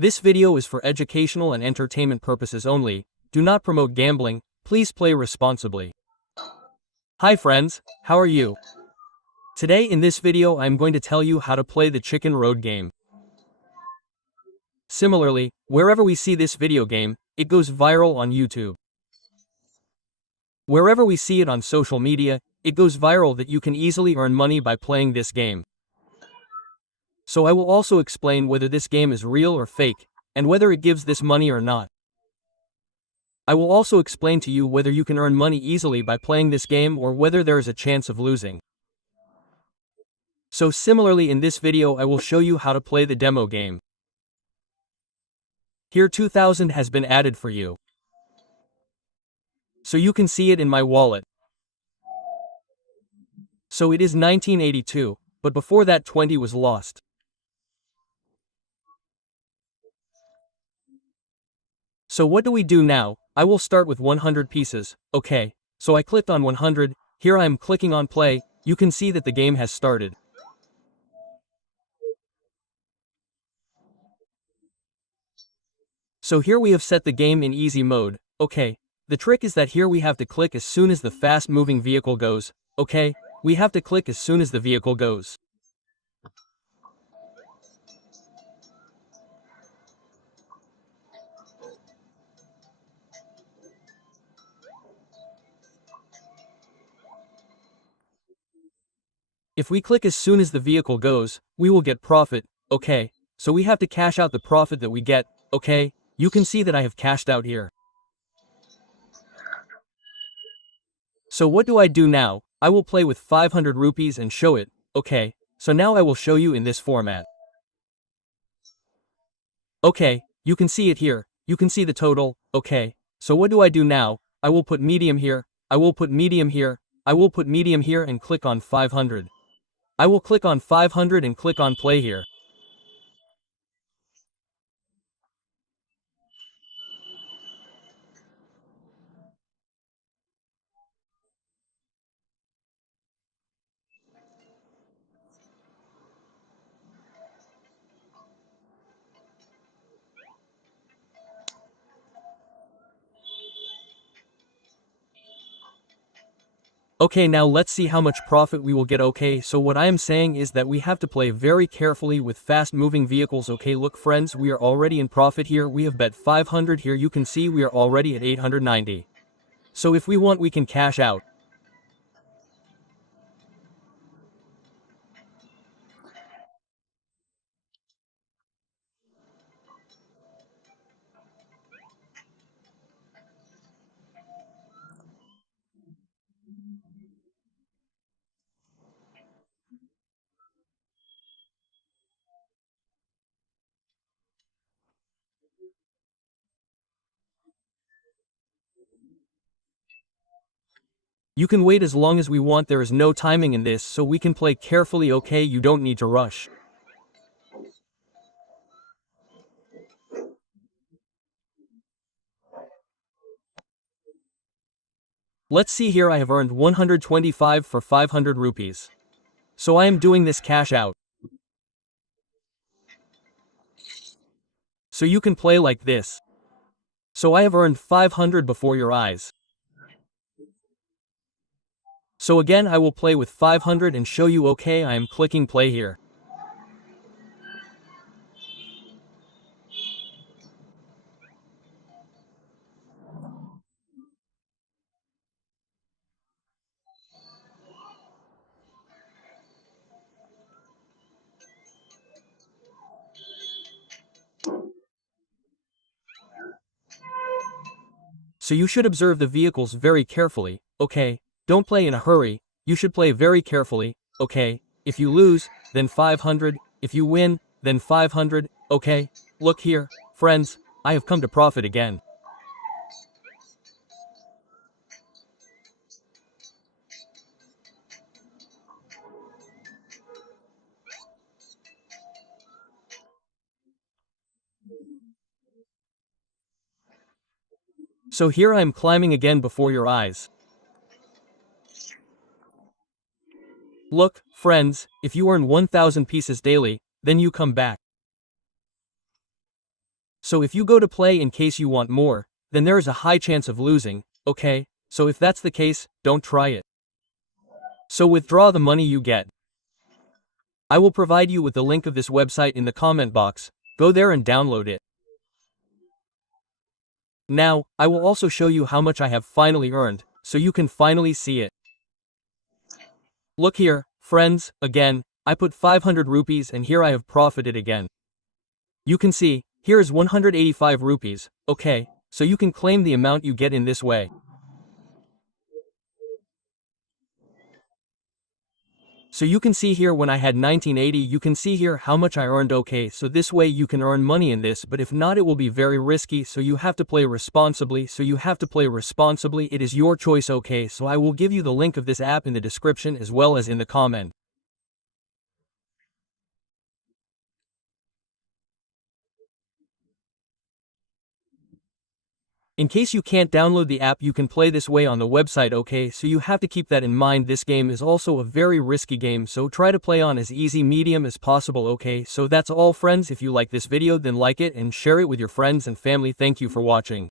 This video is for educational and entertainment purposes only. Do not promote gambling. Please play responsibly. Hi friends, how are you? Today in this video I am going to tell you how to play the Chicken Road game. Similarly, wherever we see this video game, it goes viral on YouTube. Wherever we see it on social media, it goes viral that you can easily earn money by playing this game. So I will also explain whether this game is real or fake, and whether it gives this money or not. I will also explain to you whether you can earn money easily by playing this game or whether there is a chance of losing. So similarly in this video I will show you how to play the demo game. Here 2000 has been added for you. So you can see it in my wallet. So it is 1982, but before that 20 was lost. So what do we do now? I will start with 100 pieces, okay. So I clicked on 100, here I am clicking on play, you can see that the game has started. So here we have set the game in easy mode, okay. The trick is that here we have to click as soon as the fast moving vehicle goes, okay. We have to click as soon as the vehicle goes. If we click as soon as the vehicle goes, we will get profit, okay. So we have to cash out the profit that we get, okay. You can see that I have cashed out here. So what do I do now? I will play with 500 rupees and show it, okay. So now I will show you in this format. Okay, you can see it here, you can see the total, okay. So what do I do now? I will put medium here, I will put medium here, I will put medium here and click on 500. I will click on 500 and click on play here. Okay, now let's see how much profit we will get. Okay, so what I am saying is that we have to play very carefully with fast moving vehicles. Okay, look friends, we are already in profit here. We have bet 500 here. You can see we are already at 890. So if we want we can cash out. You can wait as long as we want. There is no timing in this, so we can play carefully. Okay, you don't need to rush. Let's see here, I have earned 125 for 500 rupees. So I am doing this cash out. So you can play like this. So I have earned 500 before your eyes. So again I will play with 500 and show you. Okay, I am clicking play here. So you should observe the vehicles very carefully, okay? Don't play in a hurry, you should play very carefully, okay? If you lose, then 500, if you win, then 500, okay? Look here, friends, I have come to profit again. So here I am climbing again before your eyes. Look, friends, if you earn 1000 pieces daily, then you come back. So if you go to play in case you want more, then there is a high chance of losing, okay? So if that's the case, don't try it. So withdraw the money you get. I will provide you with the link of this website in the comment box. Go there and download it. Now, I will also show you how much I have finally earned, so you can finally see it. Look here, friends, again, I put 500 rupees and here I have profited again. You can see, here is 185 rupees, okay, so you can claim the amount you get in this way. So you can see here when I had 1980, you can see here how much I earned, okay, so this way you can earn money in this, but if not it will be very risky, so you have to play responsibly, it is your choice, okay, so I will give you the link of this app in the description as well as in the comment. In case you can't download the app, you can play this way on the website, okay, so you have to keep that in mind. This game is also a very risky game, so try to play on as easy medium as possible, okay, so that's all friends. If you like this video then like it and share it with your friends and family. Thank you for watching.